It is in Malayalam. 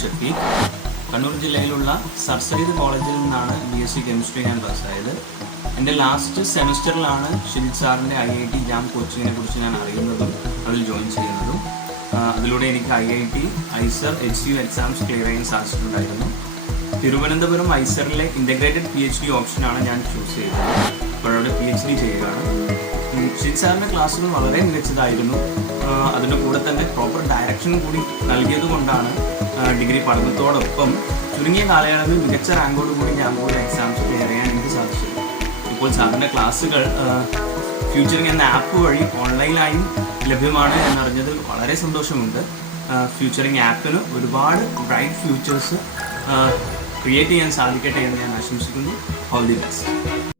ഷഫീഖ്. കണ്ണൂർ ജില്ലയിലുള്ള സർസരീത് കോളേജിൽ നിന്നാണ് BSc കെമിസ്ട്രി ഞാൻ പാസ്സായത്. എൻ്റെ ലാസ്റ്റ് സെമിസ്റ്ററിലാണ് ഷിൽഡ് സാറിൻ്റെ IIT ജാം കോച്ചിങ്ങിനെ കുറിച്ച് ഞാൻ അറിയുന്നതും അതിൽ ജോയിൻ ചെയ്യുന്നതും. അതിലൂടെ എനിക്ക് IIT IISER HCU exams clear ചെയ്യാൻ സാധിച്ചിട്ടുണ്ടായിരുന്നു. തിരുവനന്തപുരം IISERലെ ഇൻ്റഗ്രേറ്റഡ് PhD ഓപ്ഷനാണ് ഞാൻ ചൂസ് ചെയ്തത്. അപ്പോഴവിടെ PhD ചെയ്യുകയാണ്. ഷിൽഡ് സാറിൻ്റെ ക്ലാസ്സുകൾ വളരെ മികച്ചതായിരുന്നു. അതിൻ്റെ കൂടെ തന്നെ പ്രോപ്പർ ഡയറക്ഷൻ കൂടി നൽകിയത് കൊണ്ടാണ് ഡിഗ്രി പഠനത്തോടൊപ്പം ചുരുങ്ങിയ കാലയളവിൽ മികച്ച റാങ്കോട് കൂടി ഞാൻ പോയി എക്സാംസ് ക്ലിയർ ചെയ്യാൻ എനിക്ക് സാധിച്ചത്. ഇപ്പോൾ സാറിൻ്റെ ക്ലാസ്സുകൾ ഫ്യൂച്ചറിങ് എന്ന ആപ്പ് വഴി ഓൺലൈനായും ലഭ്യമാണ് എന്നറിഞ്ഞതിൽ വളരെ സന്തോഷമുണ്ട്. ഫ്യൂച്ചറിങ് ആപ്പിന് ഒരുപാട് ബ്രൈറ്റ് ഫ്യൂച്ചേഴ്സ് ക്രിയേറ്റ് ചെയ്യാൻ സാധിക്കട്ടെ എന്ന് ഞാൻ ആശംസിക്കുന്നു. All the best.